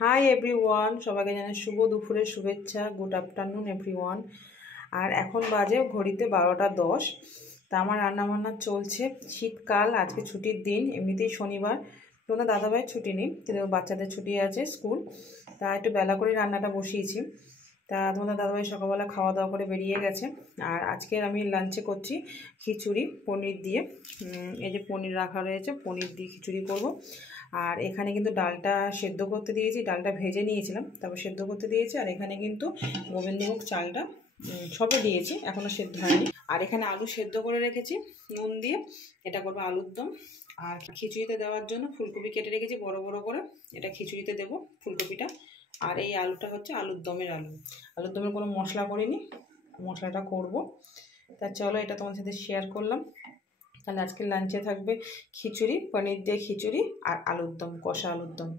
Hi everyone, সবাইকে জানাই শুভ দুপুরের শুভেচ্ছা। Good afternoon everyone. আর এখন বাজে ঘড়িতে 12টা 10। তা আমার রান্নাবান্না চলছে। শীতকাল, আজকে ছুটির দিন, এমনিতেই শনিবার। তোমার দাদাভাইয়ের ছুটি নেই, কিন্তু বাচ্চাদের ছুটি আছে স্কুল। তা একটু বেলা করে রান্নাটা বসিয়েছি। তা তোমাদের দাদাভাই সকালবেলা খাওয়া দাওয়া করে বেরিয়ে গেছে। আর আজকের আমি লাঞ্চে করছি খিচুড়ি পনির দিয়ে। এই যে পনির রাখা রয়েছে, পনির দিয়ে খিচুড়ি করব। আর এখানে কিন্তু ডালটা সেদ্ধ করতে দিয়েছি, ডালটা ভেজে নিয়েছিলাম, তারপর সেদ্ধ করতে দিয়েছি। আর এখানে কিন্তু গোবিন্দভোগ চালটা সবে দিয়েছি, এখনও সেদ্ধ হয়নি। আর এখানে আলু সেদ্ধ করে রেখেছি নুন দিয়ে, এটা করবো আলুর দম। আর খিচুড়িতে দেওয়ার জন্য ফুলকপি কেটে রেখেছি বড় বড় করে, এটা খিচুড়িতে দেবো ফুলকপিটা। আর এই আলুটা হচ্ছে আলুর দমের আলু। আলুর দমের কোনো মশলা করিনি, মশলাটা করব। তা চলো, এটা তোমার সাথে শেয়ার করলাম। তাহলে আজকে লাঞ্চে থাকবে খিচুড়ি, পনির দিয়ে খিচুড়ি আর আলুর দম, কষা আলুর দম।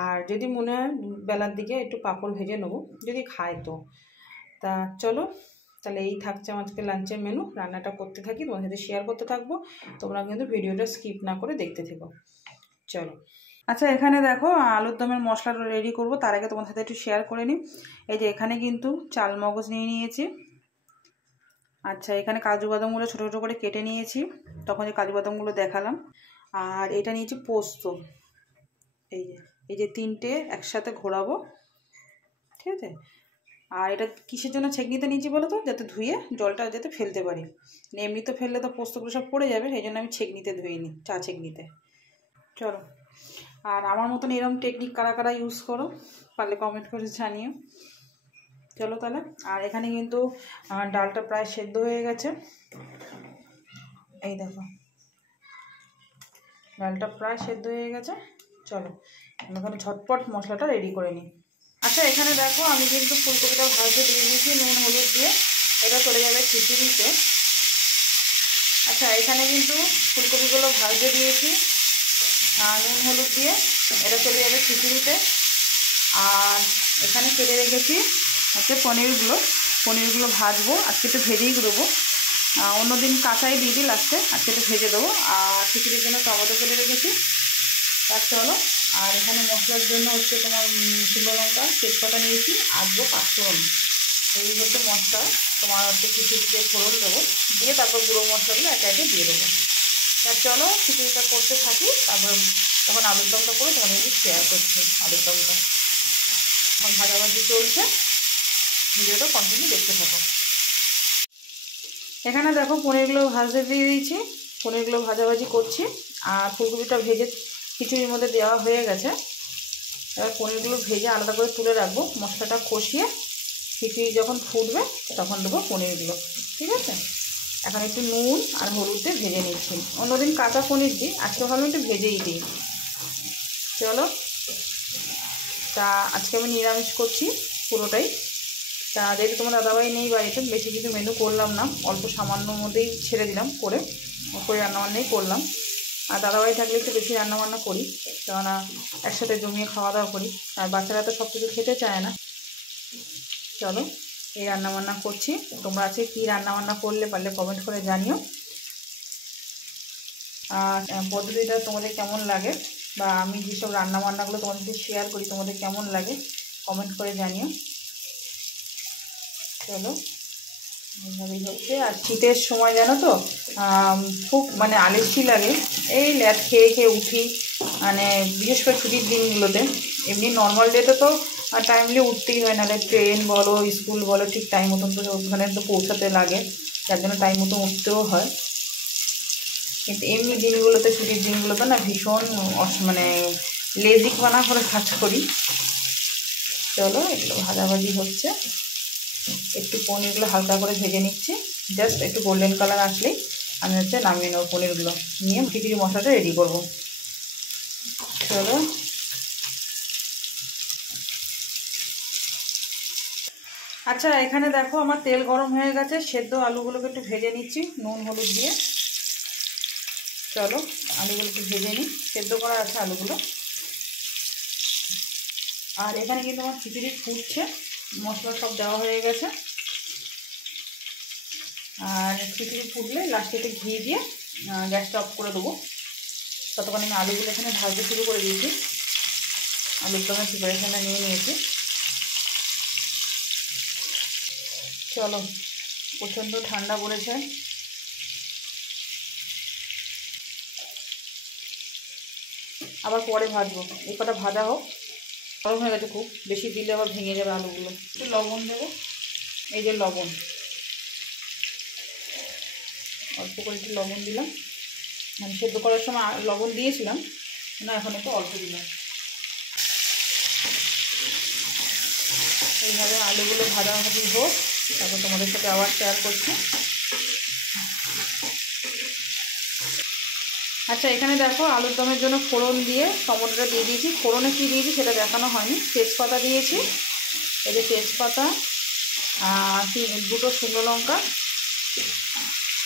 আর যদি মনে হয় বেলার দিকে একটু পাঁপড় ভেজে নেবো, যদি খায় তো। তা চলো, তাহলে এই থাকছে আজকে লাঞ্চের মেনু। রান্নাটা করতে থাকি, তোমার সাথে শেয়ার করতে থাকবো। তোমরা কিন্তু ভিডিওটা স্কিপ না করে দেখতে থেকো। চলো। আচ্ছা, এখানে দেখো আলুর দমের মশলাটা রেডি করব, তার আগে তোমার সাথে একটু শেয়ার করে নিই। এই যে এখানে কিন্তু চাল মগজ নিয়ে নিয়েছি। আচ্ছা, এখানে কাজু বাদামগুলো ছোটো ছোটো করে কেটে নিয়েছি, তখন যে কাজু বাদামগুলো দেখালাম। আর এটা নিয়েছি পোস্ত। এই যে তিনটে একসাথে ঘোরাবো, ঠিক আছে। আর এটা কিসের জন্য ছেঁকনিতে নিয়েছি বলো তো, যাতে ধুয়ে জলটা যাতে ফেলতে পারি। এমনিতে ফেললে তো পোস্তগুলো সব পড়ে যাবে, সেই জন্য আমি ছেঁকনিতে ধুয়ে নিই, চা ছেঁকনিতে। চলো। আর আমার মতন এরকম টেকনিক কারা কারা ইউজ করো, পারলে কমেন্ট করে জানিও। চলো তাহলে। আর এখানে কিন্তু ডালটা প্রায় সেদ্ধ হয়ে গেছে, এই দেখো ডালটা প্রায় সেদ্ধ হয়ে গেছে। চলো এখানে ঝটপট মশলাটা রেডি করে নিই। আচ্ছা, এখানে দেখো আমি কিন্তু ফুলকপিটা ভাজতে দিয়ে দিয়েছি নুন হলুদ দিয়ে, এটা চলে যাবে খিচুড়িতে। আচ্ছা, এখানে কিন্তু ফুলকপিগুলো ভাজতে দিয়েছি নুন হলুদ দিয়ে, এটা চলে যাবে খিচুড়িতে। আর এখানে কেটে রেখেছি হচ্ছে পনিরগুলো ভাজবো, আজকে একটু ভেজেই দেবো। অন্যদিন কাঁচাই দিয়ে দিই লাস্টে, আজকে একটু ভেজে দেবো। আর খিচুড়ির জন্য টমেটো কেটে রেখেছি। তার চলো। আর এখানে মশলার জন্য হচ্ছে তোমার শুকনো লঙ্কা তেজপাতা নিয়েছি, আদবো পাঁচফোড়ন, এই হচ্ছে মশলা। তোমার হচ্ছে খিচুড়িতে ফোড়ন দেবো, দিয়ে তারপর গুঁড়ো মশলাগুলো একে একে দিয়ে দেবো। তার চলো খিচুড়িটা করতে থাকি, তারপর তখন আলুর দমটা করে তোমাদের যদি শেয়ার করছি। আলুর দমটা আমার ভাজাভাজি চলছে, ভিডিওটা কন্টিনিউ দেখতে থাকো। এখানে দেখো পনিরগুলো ভাজতে দিয়ে দিয়েছি, পনিরগুলো ভাজাভাজি করছি। আর ফুলকপিটা ভেজে খিচুড়ির মধ্যে দেওয়া হয়ে গেছে। এবার পনিরগুলো ভেজে আলাদা করে তুলে রাখবো, মশলাটা কষিয়ে খিচুড়ি যখন ফুটবে তখন দেবো পনিরগুলো, ঠিক আছে। এখন একটু নুন আর হলুদ দিয়ে ভেজে নিচ্ছি। অন্যদিন কাঁচা পনির দিই, আজকে ভাবলাম একটু ভেজেই দিই। চলো। তা আজকে আমি নিরামিষ করছি পুরোটাই। তা যেহেতু তোমার দাদাভাই নেই বাড়িতে, বেশি কিছু মেনু করলাম না, অল্প সামান্য মধ্যেই ছেড়ে দিলাম করে রান্নাবান্নাই করলাম। আর দাদাভাই থাকলে একটু বেশি রান্নাবান্না করি, কেননা একসাথে জমিয়ে খাওয়া দাওয়া করি। আর বাচ্চারা তো সব কিছু খেতে চায় না। চলো, এই রান্নাবান্না করছি। তোমরা আজকে কী রান্নাবান্না করলে পারলে কমেন্ট করে জানিও। আর পদ্ধতিটা তোমাদের কেমন লাগে, বা আমি যেসব রান্নাবান্নাগুলো তোমাদের শেয়ার করি তোমাদের কেমন লাগে কমেন্ট করে জানিও। চলো, এইভাবেই হচ্ছে। আর শীতের সময় জানো তো খুব মানে আলস্যি লাগে, এই ল্যাদ খেয়ে খেয়ে উঠি, মানে বিশেষ করে ছুটির দিনগুলোতে। এমনি নর্মাল ডেতে তো টাইমলি উঠতেই হয়, নাহলে ট্রেন বলো স্কুল বলো ঠিক টাইম মতন তো ওখানে তো পৌঁছাতে লাগে, যার জন্য টাইম মতো উঠতেও হয়। কিন্তু এমনি দিনগুলোতে, ছুটির দিনগুলোতে না ভীষণ মানে লেজিকমানা করে কাজ করি। চলো, এগুলো ভাজাভাজি হচ্ছে, একটু পনিরগুলো হালকা করে ভেজে নিচ্ছি। জাস্ট একটু গোল্ডেন কালার আসলেই আমি হচ্ছে নামিয়ে নেবো পনিরগুলো, নিয়ে খিচুড়ি মশলাটা রেডি করবো। চলো। আচ্ছা, এখানে দেখো আমার তেল গরম হয়ে গেছে, সেদ্ধ আলুগুলোকে একটু ভেজে নিচ্ছি নুন হলুদ দিয়ে। চলো, আলুগুলো একটু ভেজে নিই, সেদ্ধ করা আছে আলুগুলো। আর এখানে কিন্তু আমার খিচুড়ি ফুটছে, মশলা সব দেওয়া হয়ে গেছে। আর খিচুড়ি ফুটলে লাস্টে একটু ঘি দিয়ে গ্যাসটা অফ করে দেবো। ততক্ষণ আমি আলুগুলো এখানে ভাজতে শুরু করে দিয়েছি। আলুর দমের প্রিপারেশনটা নিয়ে নিয়েছি। চলো, প্রচণ্ড ঠান্ডা পড়েছে। আবার পরে ভাজবো, এই কটা ভাজা হোক। গরম হয়ে গেছে খুব, বেশি দিলে আবার ভেঙে যাবে আলুগুলো। একটু লবণ দেবো, এই যে লবণ, অল্প করে একটু লবণ দিলাম। মানে সেদ্ধ করার সময় লবণ দিয়েছিলাম না, এখন একটু অল্প দিলাম। এইভাবে আলুগুলো ভাজাভাজি হোক, তারপর তোমাদের সাথে আবার শেয়ার করছি। আচ্ছা, এখানে দেখো আলুর দমের জন্য ফোড়ন দিয়ে টমেটোটা দিয়ে দিয়েছি। ফোড়নে কী দিয়েছি সেটা দেখানো হয়নি। তেজপাতা দিয়েছি, এই যে তেজপাতা, দুটো শুকনো লঙ্কা,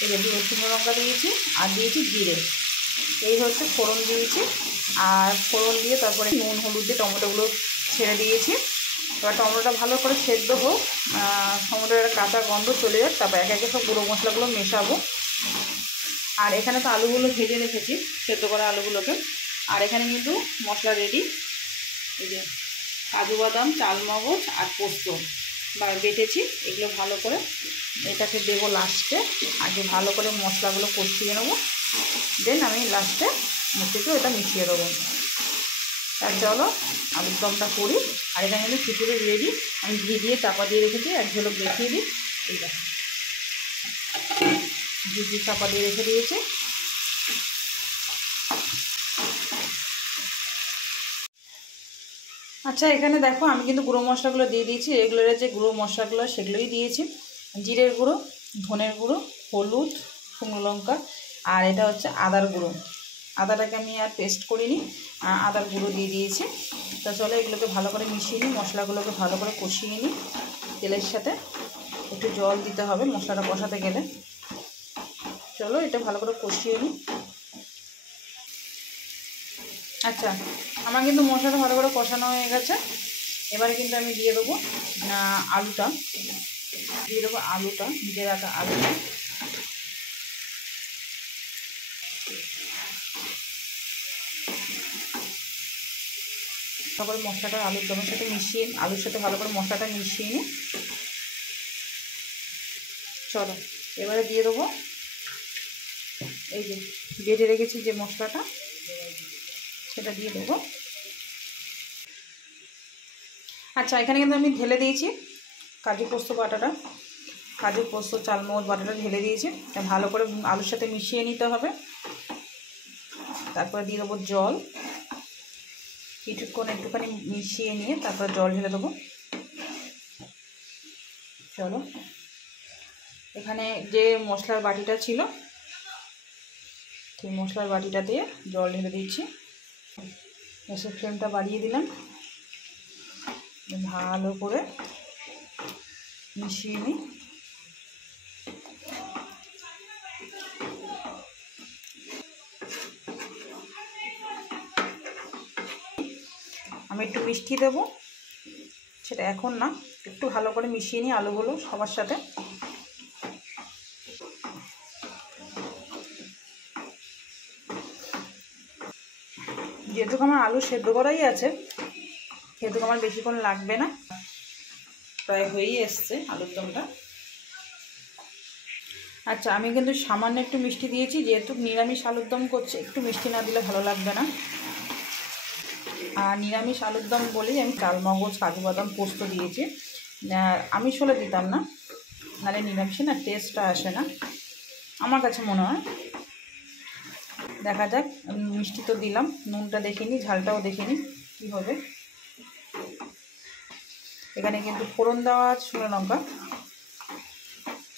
এই যে দুটো শুকনো লঙ্কা দিয়েছি, আর দিয়েছি জিরে। এই হচ্ছে ফোড়ন দিয়েছি। আর ফোড়ন দিয়ে তারপরে নুন হলুদ দিয়ে টমেটোগুলো ছেড়ে দিয়েছি। এবার টমেটোটা ভালো করে সেদ্ধ হোক, টমেটোর কাঁচা গন্ধ চলে যাক, তারপর একে একে সব গুঁড়ো মশলাগুলো মেশাবো। আর এখানে তো আলুগুলো ভেজে রেখেছি, সেদ্ধ করা আলুগুলোকে। আর এখানে কিন্তু মশলা রেডি, এই যে কাজু বাদাম, চালমগজ আর পোস্ত বা বেটেছি, এগুলো ভালো করে এটাকে দেবো লাস্টে। আগে ভালো করে মশলাগুলো কষিয়ে নেবো, দেন আমি লাস্টে একটু এটা মিশিয়ে দেবো। আর চলো আলুর দমটা করি। আর এখানে কিন্তু খিচুড়ি রেডি, আমি ঘি দিয়ে চাপা দিয়ে রেখেছি, এক ঝলক দেখিয়ে দিই। এইটা ঘি দিয়ে চাপা দিয়ে রেখে দিয়েছি। আচ্ছা, এখানে দেখো আমি কিন্তু গুঁড়ো মশলাগুলো দিয়ে দিয়েছি। রেগুলারের যে গুঁড়ো মশলাগুলো সেগুলোই দিয়েছি। জিরের গুঁড়ো, ধনের গুঁড়ো, হলুদ, শুকনো লঙ্কা, আর এটা হচ্ছে আদার গুঁড়ো। আদাটাকে আমি আর পেস্ট করিনি, আদার গুঁড়ো দিয়ে দিয়েছি। তা চলো এগুলোকে ভালো করে মিশিয়ে নিই, মশলাগুলোকে ভালো করে কষিয়ে নিই তেলের সাথে। একটু জল দিতে হবে মশলাটা কষাতে গেলে। চলো এটা ভালো করে কষিয়ে নিই। আচ্ছা, আমার কিন্তু মশলাটা ভালো করে কষানো হয়ে গেছে। এবারে কিন্তু আমি দিয়ে দেবো আলুটা, ভিজে রাখা আলুটা। তারপরে মশলাটা আলুর দমের সাথে মিশিয়ে, আলুর সাথে ভালো করে মশলাটা মিশিয়ে নিই। চলো এবারে দিয়ে দেবো এই যে বেটে রেখেছি যে মশলাটা, সেটা দিয়ে দেবো। আচ্ছা, এখানে কিন্তু আমি ঢেলে দিয়েছি কাজু পোস্ত বাটাটা, কাজু পোস্ত চালমগজ বাটাটা ঢেলে দিয়েছি। ভালো করে আলুর সাথে মিশিয়ে নিতে হবে। তারপরে দিয়ে দেবো জল, কিছুক্ষণ একটুখানি মিশিয়ে নিয়ে তারপর জল ঢেলে দেবো। চলো এখানে যে মশলার বাটিটা ছিল, সেই মশলার বাটিটা দিয়ে জল ঢেলে দিচ্ছি। গ্যাসের ফ্লেমটা বাড়িয়ে দিলাম, ভালো করে মিশিয়ে নিই। আমি একটু মিষ্টি দেবো, সেটা এখন না, একটু ভালো করে মিশিয়ে নিই আলুগুলো সবার সাথে। যেহেতু আমার আলু সেদ্ধ করাই আছে, সেহেতু আমার বেশিক্ষণ লাগবে না, প্রায় হয়েই এসছে আলুর দমটা। আচ্ছা, আমি কিন্তু সামান্য একটু মিষ্টি দিয়েছি, যেহেতু নিরামিষ আলুর দম করছে, একটু মিষ্টি না দিলে ভালো লাগবে না। আর নিরামিষ আলুর দম বলেই আমি চালমগজ, কাজু বাদাম, পোস্ত দিয়েছি। আমিষ হলে দিতাম না, নাহলে নিরামিষে না টেস্টটা আসে না আমার কাছে মনে হয়। দেখা যাক, মিষ্টি তো দিলাম, নুনটা দেখে নিই, ঝালটাও দেখে নিই কী হবে। এখানে কিন্তু ফোড়ন দেওয়া আছে শুকনো লঙ্কা।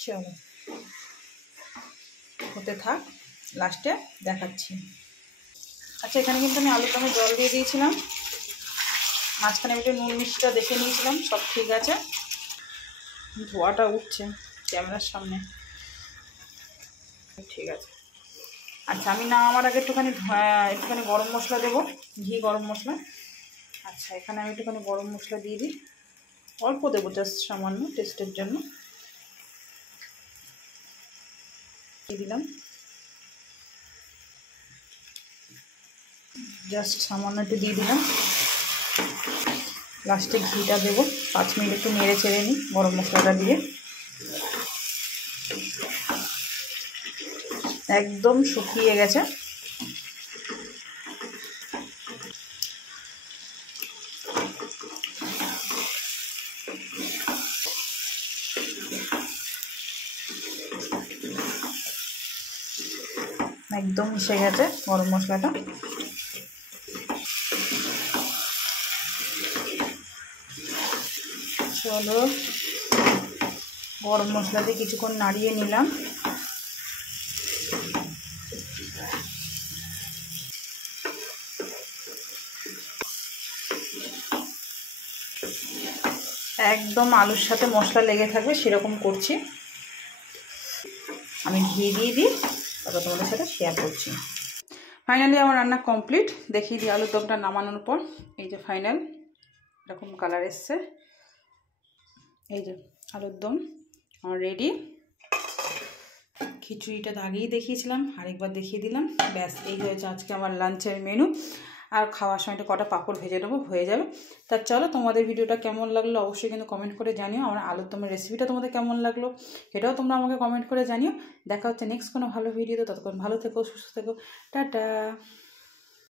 চলো হতে থাক, লাস্টে দেখাচ্ছি। আচ্ছা, এখানে কিন্তু আমি আলুর দমে জল দিয়ে দিয়েছিলাম, মাঝখানে একটু নুন মিষ্টিটা দেখে নিয়েছিলাম, সব ঠিক আছে। ধোয়াটা উঠছে ক্যামেরার সামনে, ঠিক আছে। আচ্ছা, আমি নামার আগে একটুখানি গরম মশলা দেবো, ঘি গরম মশলা। আচ্ছা, এখানে আমি একটুখানি গরম মশলা দিয়ে দিই, অল্প দেবো, জাস্ট সামান্য টেস্টের জন্য দিয়ে দিলাম। জাস্ট সামান্য একটু দিয়ে দিলাম। লাস্টে ঘিটা দেবো। 5 মিনিট একটু নেড়ে চেড়ে নিই গরম মশলাটা দিয়ে। একদম শুকিয়ে গেছে। একদম মিশে গেছে গরম মশলাটা। চলো গরম মশলা দিয়ে কিছুক্ষণ নাড়িয়ে নিলাম। একদম আলুর সাথে মশলা লেগে থাকবে সেরকম করছি। আমি ঘি দিয়ে দিই, তারপর তোমাদের সাথে শেয়ার করছি। ফাইনালি আমার রান্না কমপ্লিট। দেখিয়ে দিই আলুর দমটা নামানোর পর। এই যে ফাইনাল এরকম কালার এসছে। এই যে আলুর দম আমার রেডি। খিচুড়িটা তো আগেই দেখিয়েছিলাম, আরেকবার দেখিয়ে দিলাম। ব্যাস এই হয়েছে আজকে আমার লাঞ্চের মেনু। আর খাওয়ার সময়টা কটা পাঁপড় ভেজে নেবো, হয়ে যাবে। তা চলো, তোমাদের ভিডিওটা কেমন লাগলো অবশ্যই কিন্তু কমেন্ট করে জানিও। আমার আলুর দমের রেসিপিটা তোমাদের কেমন লাগলো সেটাও তোমরা আমাকে কমেন্ট করে জানিও। দেখা হচ্ছে নেক্সট কোনো ভালো ভিডিওতে। ততক্ষণ ভালো থেকো, সুস্থ থেকো, টাটা।